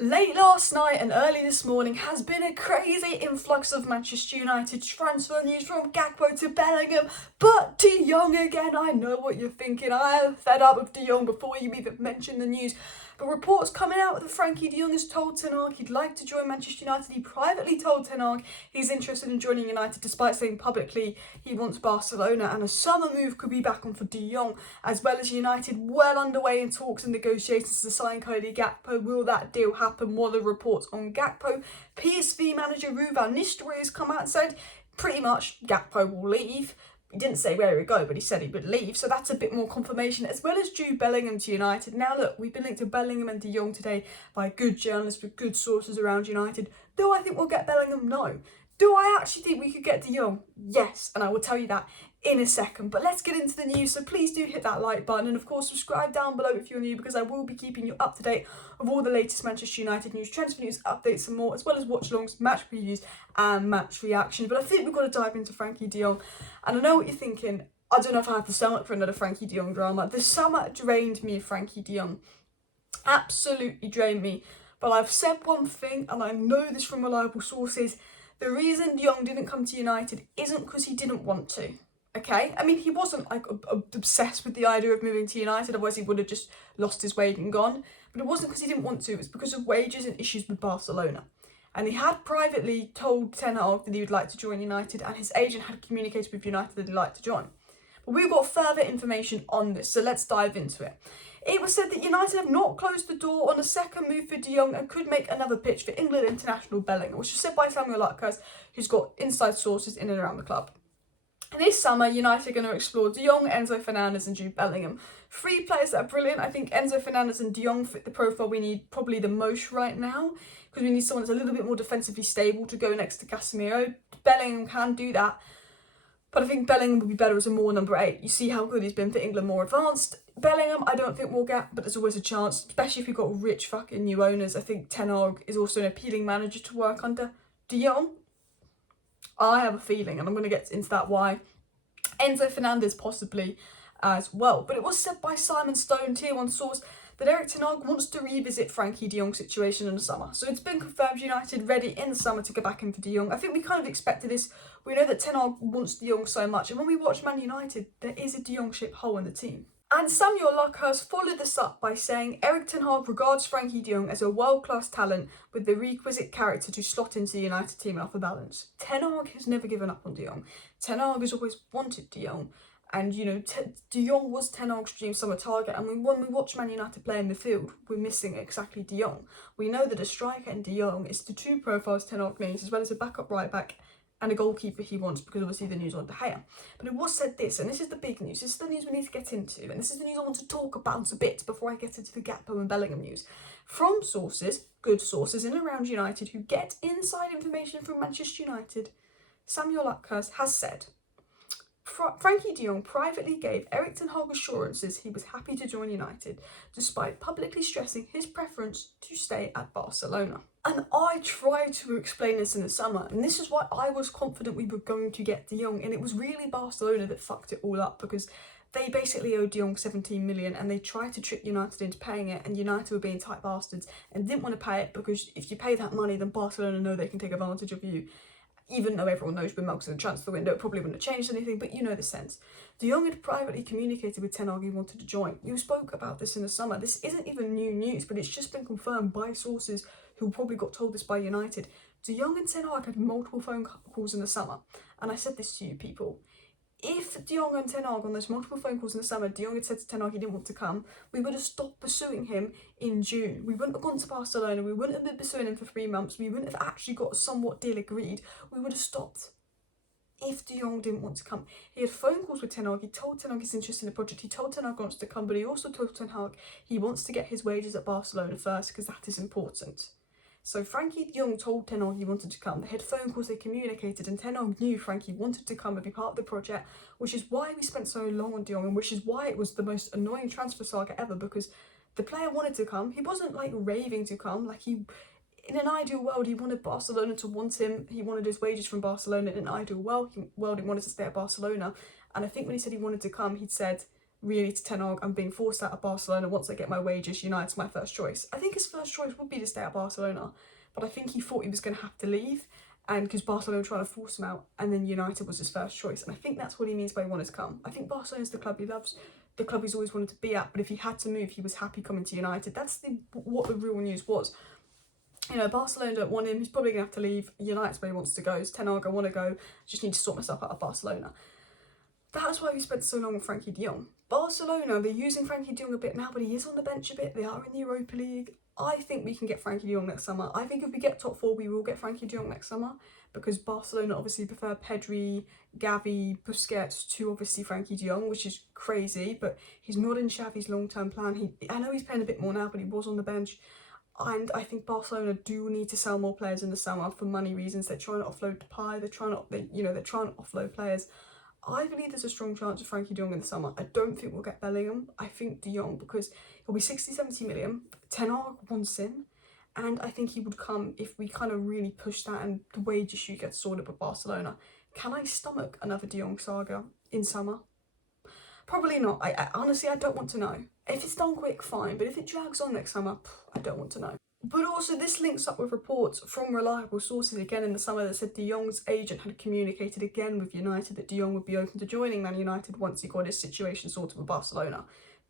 Late last night and early this morning has been a crazy influx of Manchester United transfer news from Gakpo to Bellingham, but De Jong again. I know what you're thinking. I am fed up with De Jong before you even mention the news. But reports coming out that Frenkie De Jong has told Ten Hag he'd like to join Manchester United. He privately told Ten Hag he's interested in joining United, despite saying publicly he wants Barcelona, and a summer move could be back on for De Jong, as well as United well underway in talks and negotiations to sign Cody Gakpo. Will that deal happen? What are the reports on Gakpo? PSV manager Ruud van Nistelrooy has come out and said pretty much Gakpo will leave. He didn't say where he'd go, but he said he would leave. So that's a bit more confirmation, as well as Jude Bellingham to United. Now look, we've been linked to Bellingham and De Jong today by good journalists with good sources around United. Do I think we'll get Bellingham? No. Do I actually think we could get De Jong? Yes, and I will tell you that in a second. But let's get into the news, so please do hit that like button, and of course subscribe down below if you're new, because I will be keeping you up to date of all the latest Manchester United news, transfer news, updates and more, as well as watch-alongs, match previews and match reactions. But I think we've got to dive into Frenkie De Jong, and I know what you're thinking. I don't know if I have the stomach for another Frenkie De Jong drama. The summer drained me of Frenkie De Jong. Absolutely drained me. But I've said one thing, and I know this from reliable sources. The reason De Jong didn't come to United isn't because he didn't want to. Okay? I mean, he wasn't like obsessed with the idea of moving to United, otherwise he would have just lost his wage and gone. But it wasn't because he didn't want to, it was because of wages and issues with Barcelona. And he had privately told Ten Hag that he would like to join United, and his agent had communicated with United that he'd like to join. But we've got further information on this, so let's dive into it. It was said that United have not closed the door on a second move for De Jong and could make another pitch for England international Bellingham, which was said by Samuel Lutkers, who's got inside sources in and around the club. This summer, United are going to explore De Jong, Enzo Fernandez and Jude Bellingham. Three players that are brilliant. I think Enzo Fernandez and De Jong fit the profile we need probably the most right now, because we need someone that's a little bit more defensively stable to go next to Casemiro. Bellingham can do that, but I think Bellingham would be better as a more number 8. You see how good he's been for England, more advanced. Bellingham, I don't think we'll get, but there's always a chance, especially if you've got rich fucking new owners. I think Ten Hag is also an appealing manager to work under. De Jong, I have a feeling, and I'm going to get into that why. Enzo Fernandez possibly as well. But it was said by Simon Stone, Tier 1 source, that Erik ten Hag wants to revisit Frenkie De Jong's situation in the summer. So it's been confirmed United ready in the summer to go back in for De Jong. I think we kind of expected this. We know that Ten Hag wants De Jong so much. And when we watch Man United, there is a De Jong-shaped hole in the team. And Samuel Lutkers followed this up by saying Erik ten Hag regards Frenkie De Jong as a world-class talent with the requisite character to slot into the United team and offer balance. Ten Hag has never given up on De Jong. Ten Hag has always wanted De Jong. And, you know, De Jong was Ten Hag's dream summer target. And when we watch Man United play in the field, we're missing exactly De Jong. We know that a striker and De Jong is the two profiles Ten Hag needs, as well as a backup right back and a goalkeeper he wants, because obviously the news on De Gea. But it was said this, and this is the big news, this is the news we need to get into, and this is the news I want to talk about a bit before I get into the Gakpo and Bellingham news. From sources, good sources in and around United, who get inside information from Manchester United, Samuel Lutkers has said, Frenkie De Jong privately gave Erik ten Hag assurances he was happy to join United, despite publicly stressing his preference to stay at Barcelona. And I tried to explain this in the summer, and this is why I was confident we were going to get De Jong, and it was really Barcelona that fucked it all up, because they basically owed De Jong 17 million and they tried to trick United into paying it, and United were being tight bastards and didn't want to pay it, because if you pay that money, then Barcelona know they can take advantage of you. Even though everyone knows we're milks in the transfer window, it probably wouldn't have changed anything, but you know the sense. De Jong had privately communicated with Ten Hag he wanted to join. You spoke about this in the summer. This isn't even new news, but it's just been confirmed by sources who probably got told this by United. De Jong and Ten Hag had multiple phone calls in the summer, and I said this to you people. If De Jong and Ten Hag on those multiple phone calls in the summer, De Jong had said to Ten Hag he didn't want to come, we would have stopped pursuing him in June. We wouldn't have gone to Barcelona, we wouldn't have been pursuing him for 3 months, we wouldn't have actually got a somewhat deal agreed, we would have stopped. If De Jong didn't want to come, he had phone calls with Ten Hag, he told Ten Hag he's interested in the project, he told Ten Hag he wants to come, but he also told Ten Hag he wants to get his wages at Barcelona first, because that is important. So Frenkie De Jong told Ten Hag he wanted to come. They had phone calls, they communicated, and Ten Hag knew Frenkie wanted to come and be part of the project, which is why we spent so long on De Jong, and which is why it was the most annoying transfer saga ever, because the player wanted to come. He wasn't like raving to come, like he, in an ideal world, he wanted Barcelona to want him. He wanted his wages from Barcelona. In an ideal world, he wanted to stay at Barcelona. And I think when he said he wanted to come, he'd said, really to Ten Hag, I'm being forced out of Barcelona. Once I get my wages, United's my first choice. I think his first choice would be to stay at Barcelona, but I think he thought he was going to have to leave, and because Barcelona were trying to force him out, and then United was his first choice. And I think that's what he means by he wanted to come. I think Barcelona's the club he loves, the club he's always wanted to be at, but if he had to move, he was happy coming to United. That's what the real news was. You know, Barcelona don't want him, he's probably going to have to leave. United's where he wants to go. It's Ten Hag, I want to go, just need to sort myself out of Barcelona. That's why we spent so long with Frenkie De Jong. Barcelona, they're using Frenkie De Jong a bit now, but he is on the bench a bit. They are in the Europa League. I think we can get Frenkie De Jong next summer. I think if we get top 4, we will get Frenkie De Jong next summer, because Barcelona obviously prefer Pedri, Gavi, Busquets to obviously Frenkie De Jong, which is crazy, but he's not in Xavi's long-term plan. I know he's playing a bit more now, but he was on the bench. And I think Barcelona do need to sell more players in the summer for money reasons. They're trying to offload Depay. They're trying to offload players. I believe there's a strong chance of Frenkie De Jong in the summer. I don't think we'll get Bellingham. I think De Jong, because he'll be 60-70 million. Ten Hag wants him, and I think he would come if we kind of really push that and the wage issue gets sorted with Barcelona. Can I stomach another De Jong saga in summer? Probably not. I honestly, I don't want to know. If it's done quick, fine, but if it drags on next summer, I don't want to know. But also, this links up with reports from reliable sources again in the summer that said De Jong's agent had communicated again with United that De Jong would be open to joining Man United once he got his situation sorted with Barcelona.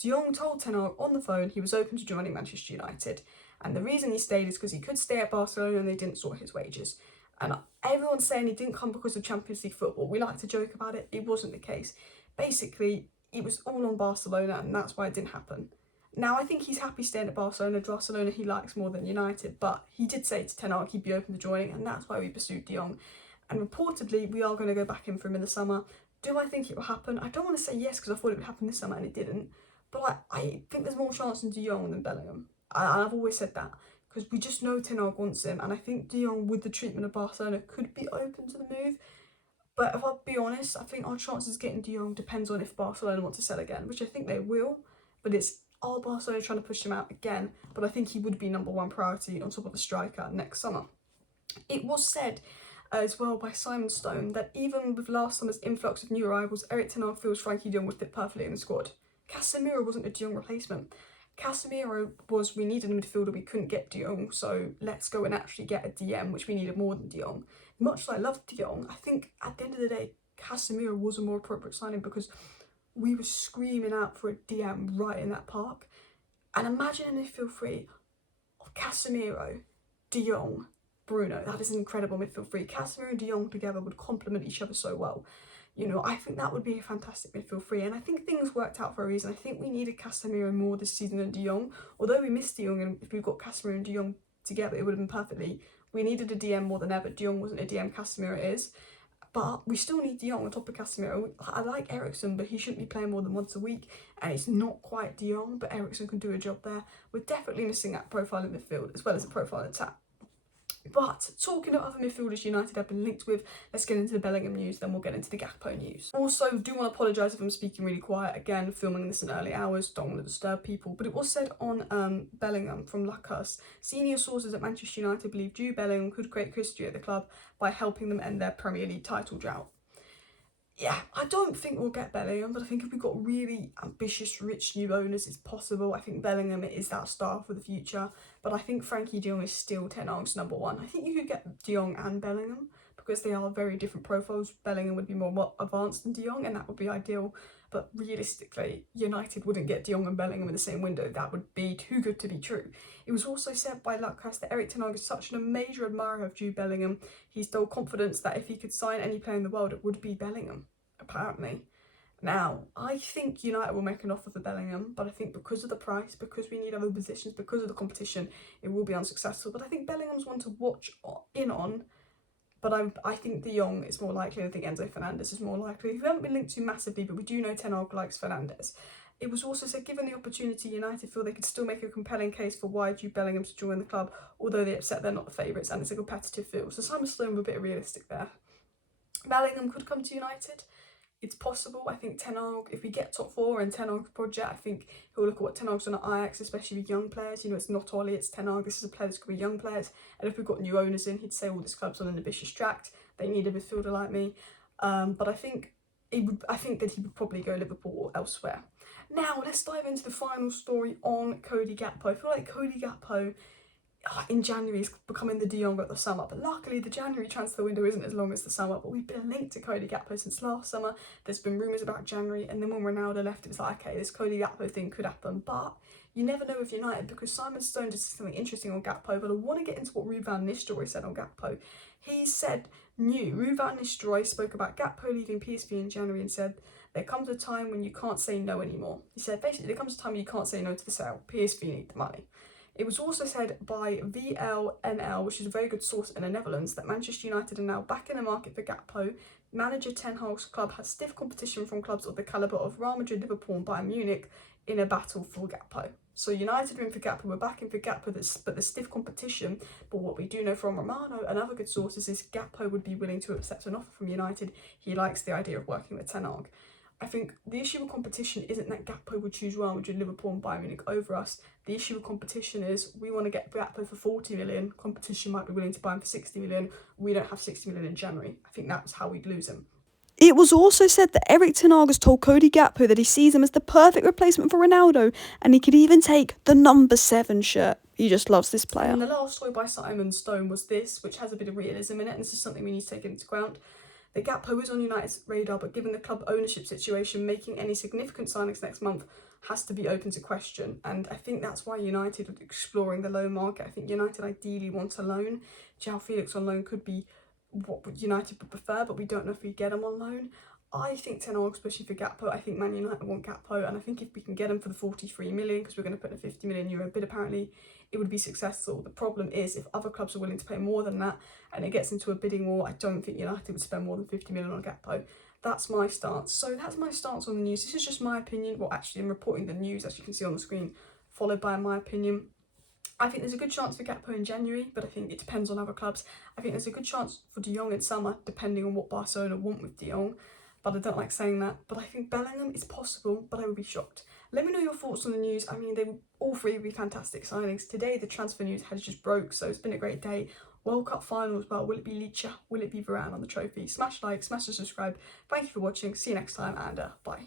De Jong told Ten Hag on the phone he was open to joining Manchester United, and the reason he stayed is because he could stay at Barcelona and they didn't sort his wages. And everyone's saying he didn't come because of Champions League football. We like to joke about it. It wasn't the case. Basically, it was all on Barcelona, and that's why it didn't happen. Now, I think he's happy staying at Barcelona. Barcelona he likes more than United, but he did say to Ten Hag he'd be open to joining, and that's why we pursued De Jong. And reportedly, we are going to go back in for him in the summer. Do I think it will happen? I don't want to say yes because I thought it would happen this summer and it didn't. But I think there's more chance in De Jong than Bellingham. I've always said that because we just know Ten Hag wants him, and I think De Jong, with the treatment of Barcelona, could be open to the move. But if I'll be honest, I think our chances of getting De Jong depends on if Barcelona want to sell again, which I think they will. But are Barcelona trying to push him out again? But I think he would be number 1 priority on top of a striker next summer. It was said as well by Simon Stone that even with last summer's influx of new arrivals, Erik Ten Hag feels Frenkie De Jong would fit perfectly in the squad. Casemiro wasn't a De Jong replacement. Casemiro was, we needed a midfielder, we couldn't get De Jong, so let's go and actually get a DM, which we needed more than De Jong. Much as I love De Jong, I think at the end of the day, Casemiro was a more appropriate signing because we were screaming out for a DM right in that park. And imagine a midfield three of Casemiro, De Jong, Bruno. That is an incredible midfield three. Casemiro and De Jong together would complement each other so well. You know, I think that would be a fantastic midfield three, and I think things worked out for a reason. I think we needed Casemiro more this season than De Jong. Although we missed De Jong, and if we got Casemiro and De Jong together, it would have been perfectly. We needed a DM more than ever. De Jong wasn't a DM, Casemiro is. But we still need De Jong on top of Casemiro. I like Eriksen, but he shouldn't be playing more than once a week, and it's not quite De Jong, but Eriksen can do a job there. We're definitely missing that profile in midfield, as well as a profile in attack. But talking of other midfielders United have been linked with, let's get into the Bellingham news, then we'll get into the Gakpo news. Also, do want to apologise if I'm speaking really quiet. Again, filming this in early hours, don't want to disturb people. But it was said on Bellingham from Lucas, senior sources at Manchester United believe Jude Bellingham could create history at the club by helping them end their Premier League title drought. Yeah, I don't think we'll get Bellingham, but I think if we've got really ambitious, rich new owners, it's possible. I think Bellingham is that star for the future, but I think Frenkie De Jong is still Ten Hag's number 1. I think you could get De Jong and Bellingham because they are very different profiles. Bellingham would be more advanced than De Jong, and that would be ideal. But realistically, United wouldn't get De Jong and Bellingham in the same window. That would be too good to be true. It was also said by Lucas that Erik Ten Hag is such an major admirer of Jude Bellingham. He's still confident that if he could sign any player in the world, it would be Bellingham, apparently. Now, I think United will make an offer for Bellingham, but I think because of the price, because we need other positions, because of the competition, it will be unsuccessful. But I think Bellingham's one to watch in on. But I think De Jong is more likely. I think Enzo Fernandez is more likely. We haven't been linked to massively, but we do know Ten Hag likes Fernandez. It was also said, given the opportunity, United feel they could still make a compelling case for why Jude Bellingham to join the club, although they accept they're not the favourites and it's a competitive field. So Simon Sloan was a bit realistic there. Bellingham could come to United. It's possible. I think Ten Hag, if we get top 4 and Ten Hag's project, I think he'll look at what Ten Hag's done at Ajax, especially with young players. You know, it's not Ollie, it's Ten Hag. This is a player that's going to be young players. And if we've got new owners in, he'd say, well, this club's on an ambitious track. They need a midfielder like me. But I think that he would probably go Liverpool or elsewhere. Now, let's dive into the final story on Cody Gakpo. I feel like Cody Gakpo in January is becoming the De Jong of the summer, but luckily the January transfer window isn't as long as the summer, but we've been linked to Cody Gakpo since last summer. There's been rumours about January, and then when Ronaldo left, it was like, okay, this Cody Gakpo thing could happen, but you never know with United, because Simon Stone did something interesting on Gakpo, but I want to get into what Ruud van Nistelrooy said on Gakpo. He said, Ruud van Nistelrooy spoke about Gakpo leaving PSV in January and said, there comes a time when you can't say no anymore. He said, basically, there comes a time when you can't say no to the sale. PSV need the money. It was also said by VLNL, which is a very good source in the Netherlands, that Manchester United are now back in the market for Gakpo. Manager Ten Hag's club has stiff competition from clubs of the calibre of Real Madrid, Liverpool and Bayern Munich in a battle for Gakpo. So United are in for Gakpo, we're back in for Gakpo, but there's stiff competition. But what we do know from Romano and other good sources is Gakpo would be willing to accept an offer from United. He likes the idea of working with Ten Hag. I think the issue with competition isn't that Gakpo would choose Real Madrid, Liverpool and Bayern Munich over us. The issue with competition is we want to get Gakpo for 40 million. Competition might be willing to buy him for 60 million. We don't have 60 million in January. I think that's how we'd lose him. It was also said that Erik ten Hag has told Cody Gakpo that he sees him as the perfect replacement for Ronaldo, and he could even take the number 7 shirt. He just loves this player. And the last story by Simon Stone was this, which has a bit of realism in it, and this is something we need to take into account. The Gakpo is on United's radar, but given the club ownership situation, making any significant signings next month has to be open to question. And I think that's why United are exploring the loan market. I think United ideally want a loan. João Felix on loan could be what United would prefer, but we don't know if we get him on loan. I think Ten Hag's pushing for Gakpo. I think Man United want Gakpo, and I think if we can get him for the 43 million, because we're going to put a 50 million euro bid apparently, it would be successful. The problem is if other clubs are willing to pay more than that and it gets into a bidding war, I don't think United would spend more than 50 million on Gakpo. That's my stance. So that's my stance on the news. This is just my opinion. Well, actually, I'm reporting the news, as you can see on the screen, followed by my opinion. I think there's a good chance for Gakpo in January, but I think it depends on other clubs. I think there's a good chance for De Jong in summer, depending on what Barcelona want with De Jong. But I don't like saying that. But I think Bellingham is possible, but I would be shocked. Let me know your thoughts on the news. I mean, all three would be fantastic signings. Today, the transfer news has just broke, so it's been a great day. World Cup final as well. Will it be Licha? Will it be Varane on the trophy? Smash like, smash the subscribe. Thank you for watching. See you next time, and bye.